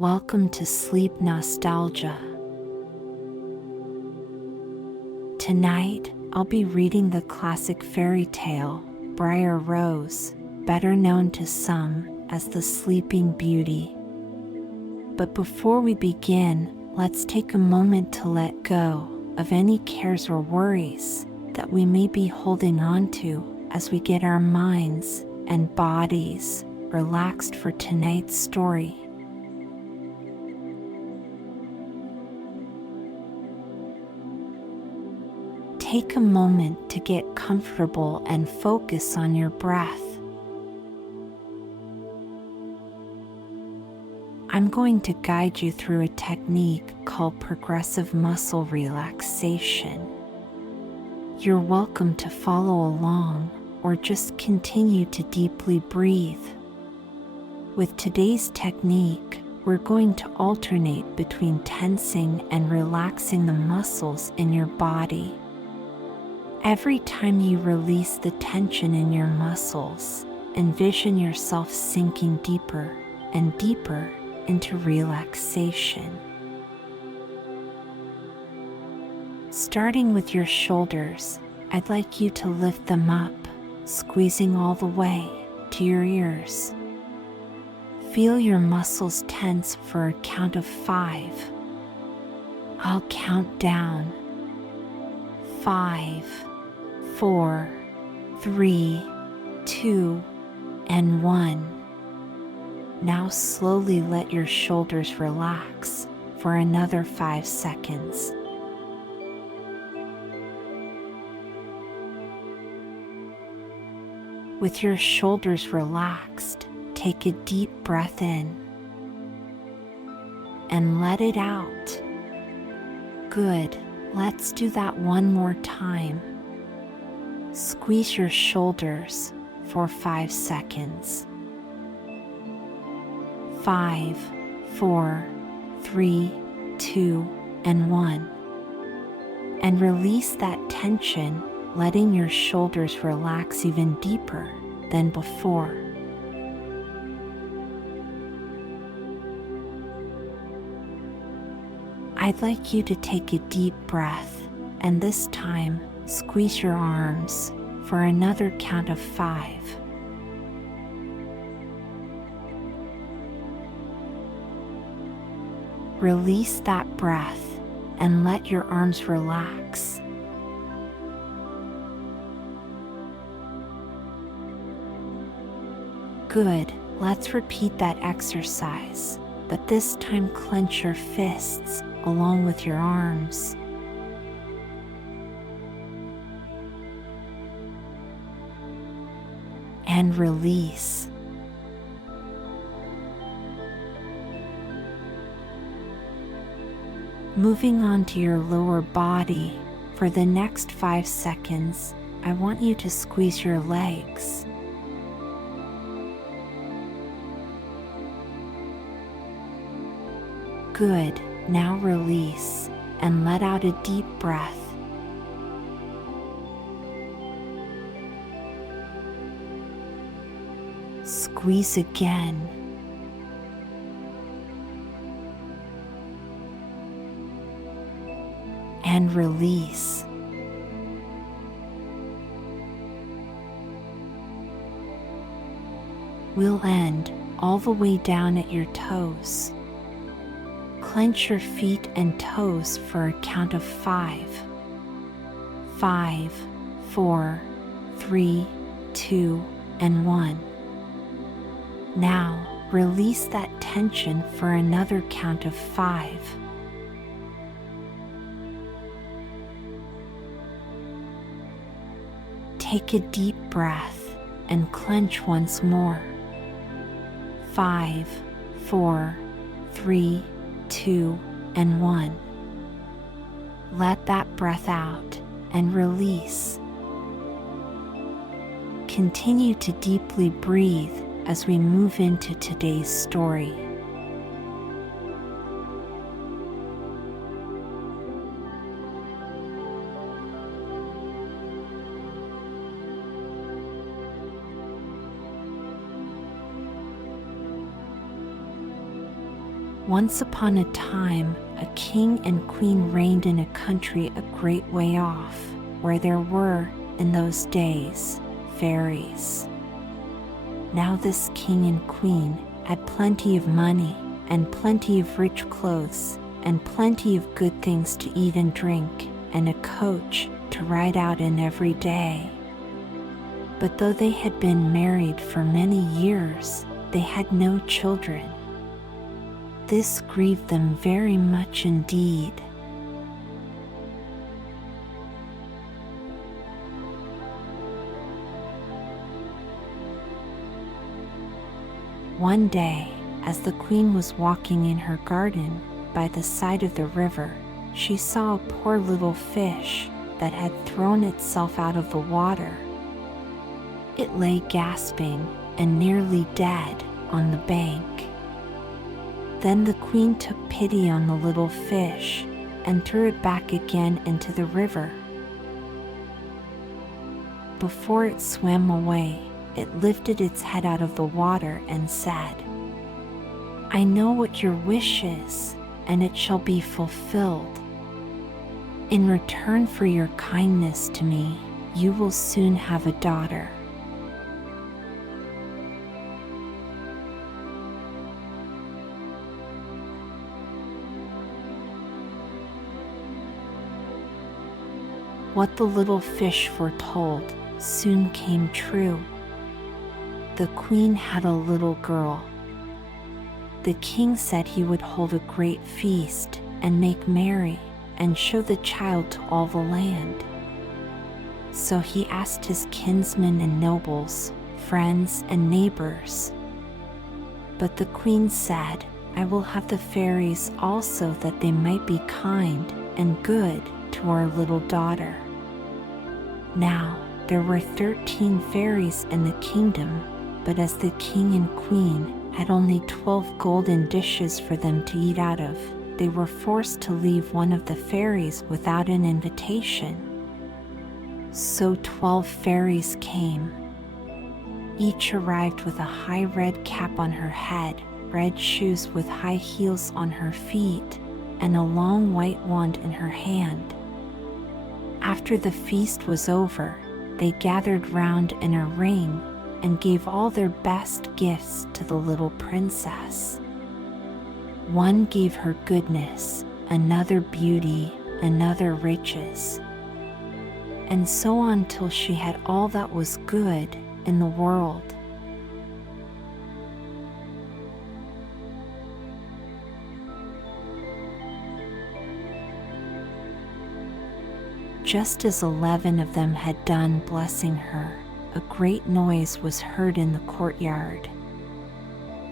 Welcome to Sleep Nostalgia. Tonight, I'll be reading the classic fairy tale, Briar Rose, better known to some as the Sleeping Beauty. But before we begin, let's take a moment to let go of any cares or worries that we may be holding on to as we get our minds and bodies relaxed for tonight's story. Take a moment to get comfortable and focus on your breath. I'm going to guide you through a technique called Progressive Muscle Relaxation. You're welcome to follow along or just continue to deeply breathe. With today's technique, we're going to alternate between tensing and relaxing the muscles in your body. Every time you release the tension in your muscles, envision yourself sinking deeper and deeper into relaxation. Starting with your shoulders, I'd like you to lift them up, squeezing all the way to your ears. Feel your muscles tense for a count of 5. I'll count down. 5, 4, 3, 2, and 1. Now slowly let your shoulders relax for another 5 seconds. With your shoulders relaxed, take a deep breath in and let it out. Good. Let's do that one more time. Squeeze your shoulders for 5 seconds. 5, 4, 3, 2, and 1. And release that tension, letting your shoulders relax even deeper than before. I'd like you to take a deep breath, and this time, squeeze your arms for another count of 5. Release that breath and let your arms relax. Good. Let's repeat that exercise, but this time clench your fists along with your arms. And release. Moving on to your lower body, for the next 5 seconds, I want you to squeeze your legs. Good. Now release and let out a deep breath. Squeeze again. And release. We'll end all the way down at your toes. Clench your feet and toes for a count of 5. 5, 4, 3, 2, and 1. Now, release that tension for another count of 5. Take a deep breath and clench once more. 5, 4, 3, 2, and 1. Let that breath out and release. Continue to deeply breathe as we move into today's story. Once upon a time, a king and queen reigned in a country a great way off, where there were, in those days, fairies. Now this king and queen had plenty of money, and plenty of rich clothes, and plenty of good things to eat and drink, and a coach to ride out in every day. But though they had been married for many years, they had no children. This grieved them very much indeed. One day, as the queen was walking in her garden by the side of the river, she saw a poor little fish that had thrown itself out of the water. It lay gasping and nearly dead on the bank. Then the queen took pity on the little fish and threw it back again into the river. Before it swam away, it lifted its head out of the water and said, "I know what your wish is, and it shall be fulfilled. In return for your kindness to me, you will soon have a daughter." What the little fish foretold soon came true. The queen had a little girl. The king said he would hold a great feast and make merry and show the child to all the land. So he asked his kinsmen and nobles, friends and neighbors. But the queen said, "I will have the fairies also, that they might be kind and good to our little daughter." Now, there were 13 fairies in the kingdom, but as the king and queen had only 12 golden dishes for them to eat out of, they were forced to leave one of the fairies without an invitation. So 12 fairies came. Each arrived with a high red cap on her head, red shoes with high heels on her feet, and a long white wand in her hand. After the feast was over, they gathered round in a ring and gave all their best gifts to the little princess. One gave her goodness, another beauty, another riches, and so on till she had all that was good in the world. Just as 11 of them had done blessing her, a great noise was heard in the courtyard.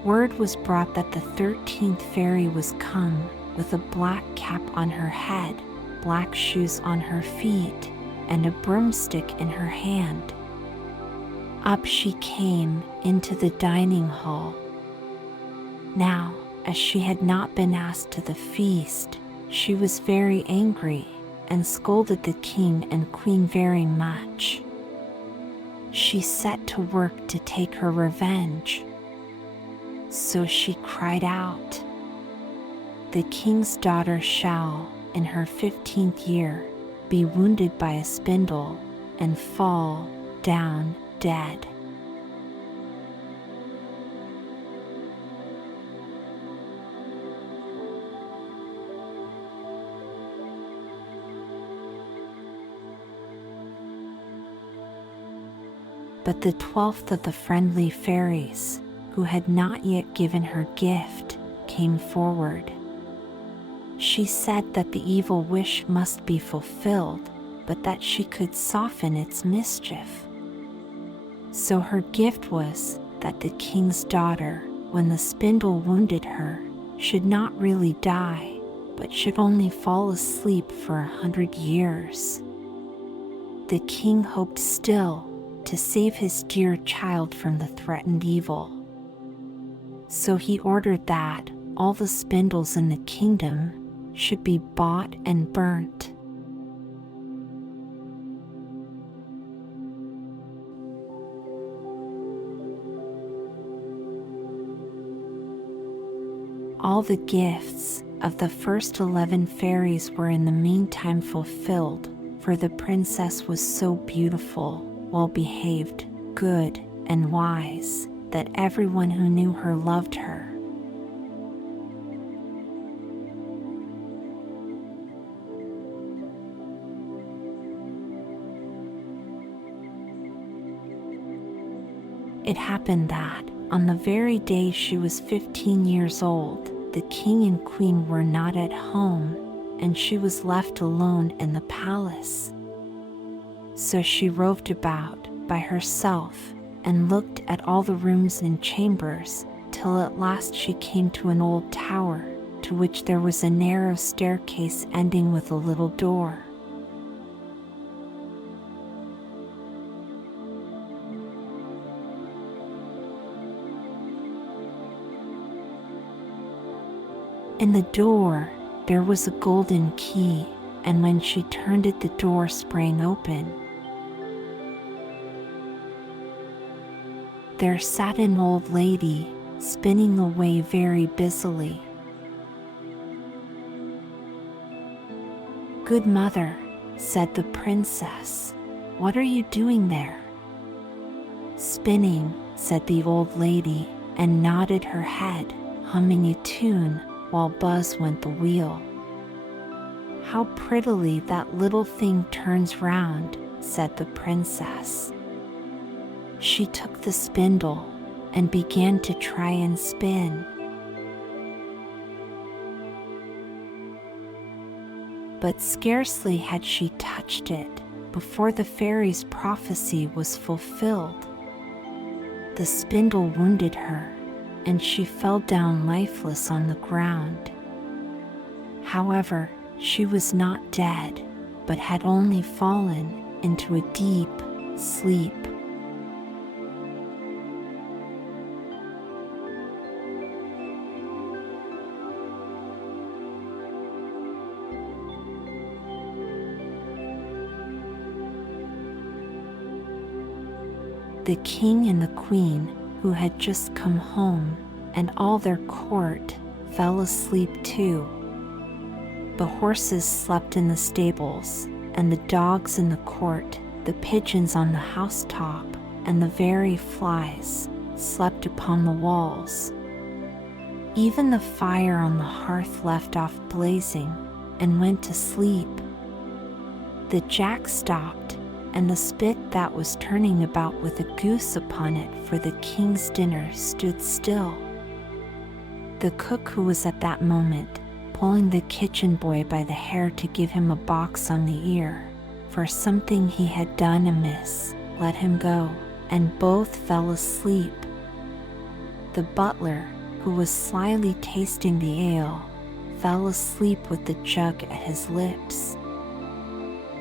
Word was brought that the 13th fairy was come, with a black cap on her head, black shoes on her feet, and a broomstick in her hand. Up she came into the dining hall. Now, as she had not been asked to the feast, she was very angry and scolded the king and queen very much. She set to work to take her revenge. So she cried out, "The king's daughter shall, in her 15th year, be wounded by a spindle and fall down dead." But the 12th of the friendly fairies, who had not yet given her gift, came forward. She said that the evil wish must be fulfilled, but that she could soften its mischief. So her gift was that the king's daughter, when the spindle wounded her, should not really die, but should only fall asleep for 100 years. The king hoped still to save his dear child from the threatened evil. So he ordered that all the spindles in the kingdom should be bought and burnt. all the gifts of the first 11 fairies were in the meantime fulfilled, for the princess was so beautiful, well-behaved, good, and wise, that everyone who knew her loved her. It happened that, on the very day she was 15 years old, the king and queen were not at home, and she was left alone in the palace. So she roved about by herself and looked at all the rooms and chambers, till at last she came to an old tower, to which there was a narrow staircase ending with a little door. In the door, there was a golden key, and when she turned it, the door sprang open. There sat an old lady, spinning away very busily. "Good mother," said the princess, "what are you doing there?" "Spinning," said the old lady, and nodded her head, humming a tune, while buzz went the wheel. "How prettily that little thing turns round," said the princess. She took the spindle and began to try and spin. But scarcely had she touched it before the fairy's prophecy was fulfilled. The spindle wounded her, and she fell down lifeless on the ground. However, she was not dead, but had only fallen into a deep sleep. The king and the queen, who had just come home, and all their court, fell asleep too. The horses slept in the stables, and the dogs in the court, the pigeons on the housetop, and the very flies slept upon the walls. Even the fire on the hearth left off blazing, and went to sleep. The jack stopped, and the spit that was turning about with a goose upon it for the king's dinner stood still. The cook, who was at that moment pulling the kitchen boy by the hair to give him a box on the ear for something he had done amiss, let him go, and both fell asleep. The butler, who was slyly tasting the ale, fell asleep with the jug at his lips.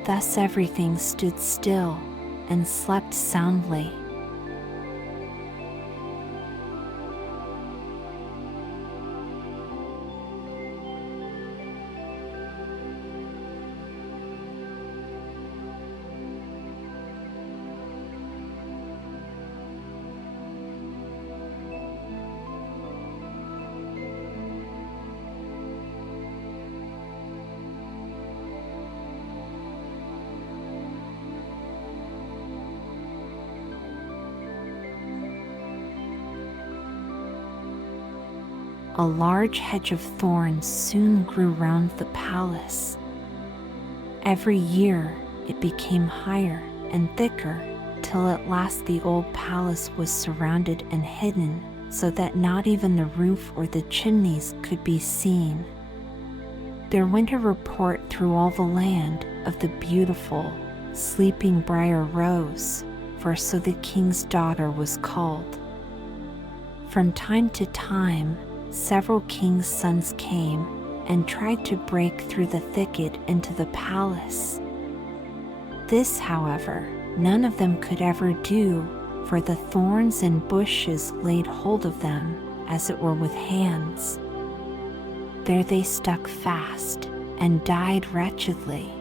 Thus everything stood still and slept soundly. A large hedge of thorns soon grew round the palace. Every year it became higher and thicker, till at last the old palace was surrounded and hidden, so that not even the roof or the chimneys could be seen. There went a report through all the land of the beautiful, sleeping Briar Rose, for so the king's daughter was called. From time to time, several kings' sons came and tried to break through the thicket into the palace. This, however, none of them could ever do, for the thorns and bushes laid hold of them, as it were with hands. There they stuck fast and died wretchedly.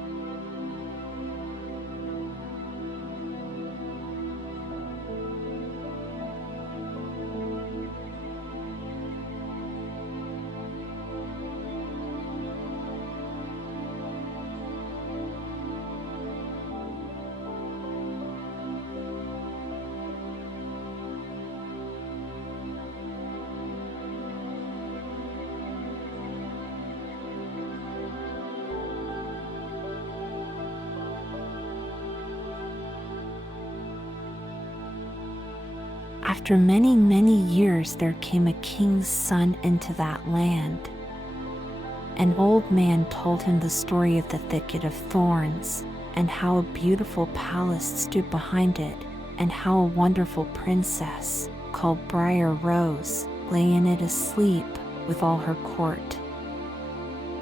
After many, many years, there came a king's son into that land. An old man told him the story of the thicket of thorns, and how a beautiful palace stood behind it, and how a wonderful princess, called Briar Rose, lay in it asleep with all her court.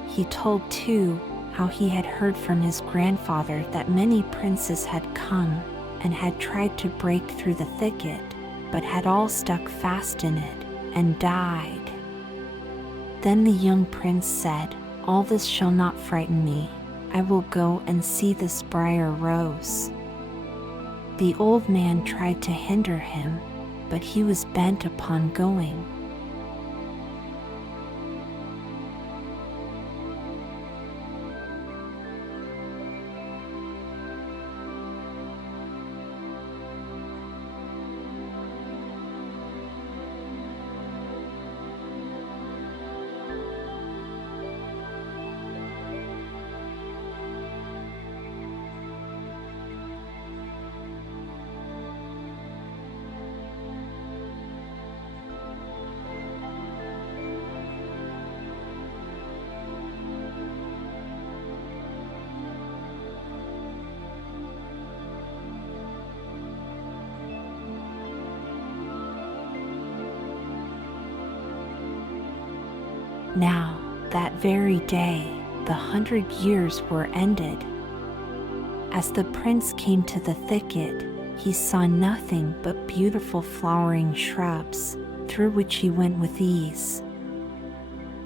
He told, too, how he had heard from his grandfather that many princes had come and had tried to break through the thicket, but had all stuck fast in it and died. Then the young prince said, "All this shall not frighten me. I will go and see this Briar Rose." The old man tried to hinder him, but he was bent upon going. Now, that very day, the 100 years were ended. As the prince came to the thicket, he saw nothing but beautiful flowering shrubs, through which he went with ease.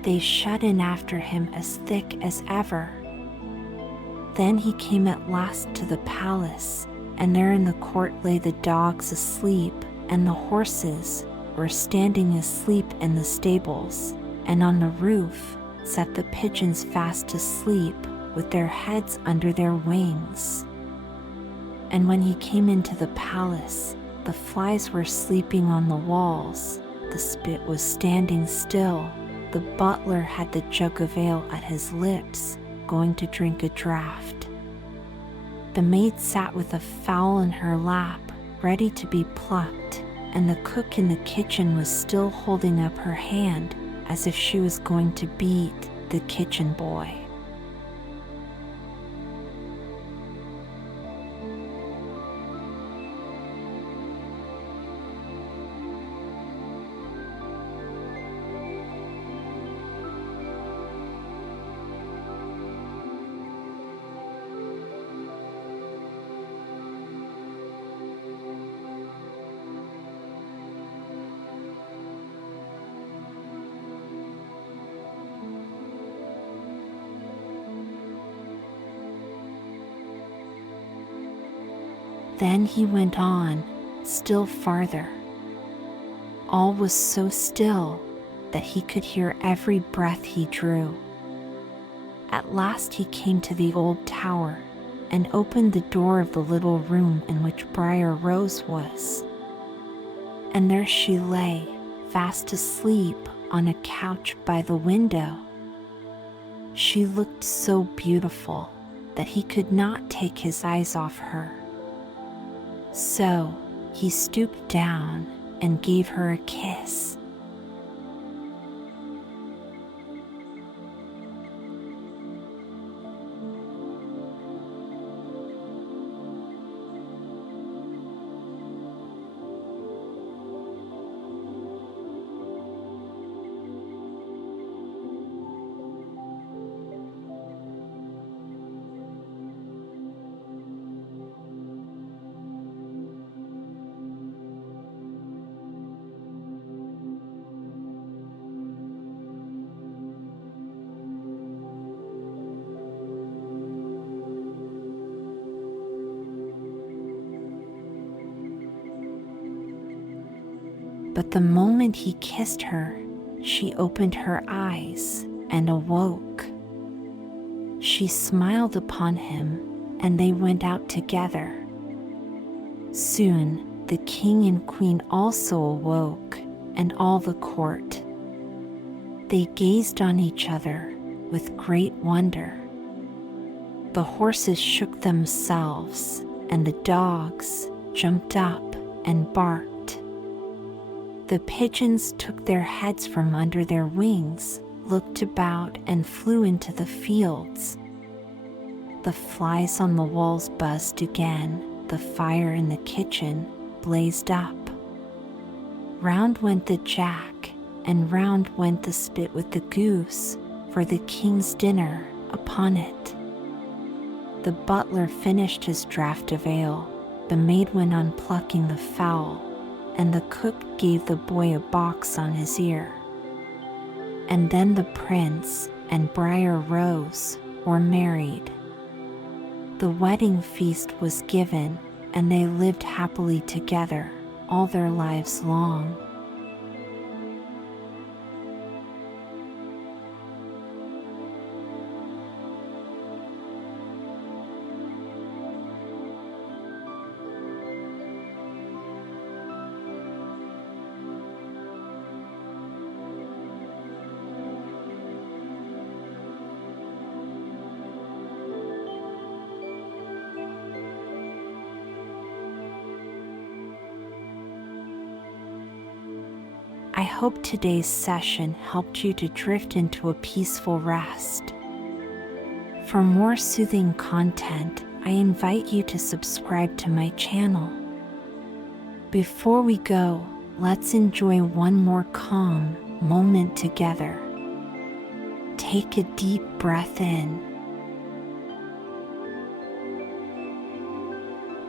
They shut in after him as thick as ever. Then he came at last to the palace, and there in the court lay the dogs asleep, and the horses were standing asleep in the stables, and on the roof sat the pigeons fast asleep with their heads under their wings. And when he came into the palace, the flies were sleeping on the walls, the spit was standing still, the butler had the jug of ale at his lips, going to drink a draught. The maid sat with a fowl in her lap, ready to be plucked, and the cook in the kitchen was still holding up her hand as if she was going to beat the kitchen boy. Then he went on, still farther. All was so still that he could hear every breath he drew. At last he came to the old tower and opened the door of the little room in which Briar Rose was. And there she lay, fast asleep on a couch by the window. She looked so beautiful that he could not take his eyes off her. So he stooped down and gave her a kiss. But the moment he kissed her, she opened her eyes and awoke. She smiled upon him, and they went out together. Soon the king and queen also awoke, and all the court. They gazed on each other with great wonder. The horses shook themselves, and the dogs jumped up and barked. The pigeons took their heads from under their wings, looked about, and flew into the fields. The flies on the walls buzzed again, the fire in the kitchen blazed up. Round went the jack, and round went the spit with the goose, for the king's dinner upon it. The butler finished his draught of ale, the maid went on plucking the fowl, and the cook gave the boy a box on his ear. And then the prince and Briar Rose were married. The wedding feast was given, and they lived happily together all their lives long. I hope today's session helped you to drift into a peaceful rest. For more soothing content, I invite you to subscribe to my channel. Before we go, let's enjoy one more calm moment together. Take a deep breath in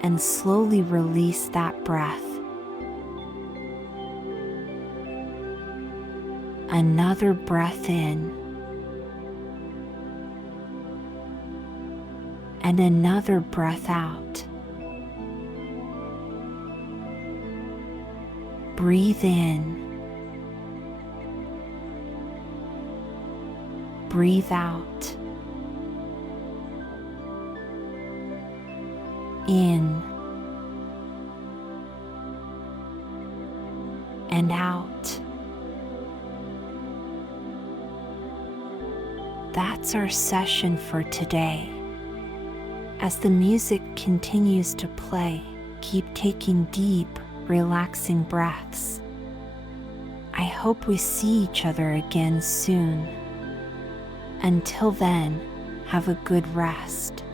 and slowly release that breath. Another breath in and another breath out. Breathe in, breathe out. In and out. That's our session for today. As the music continues to play, keep taking deep, relaxing breaths. I hope we see each other again soon. Until then, have a good rest.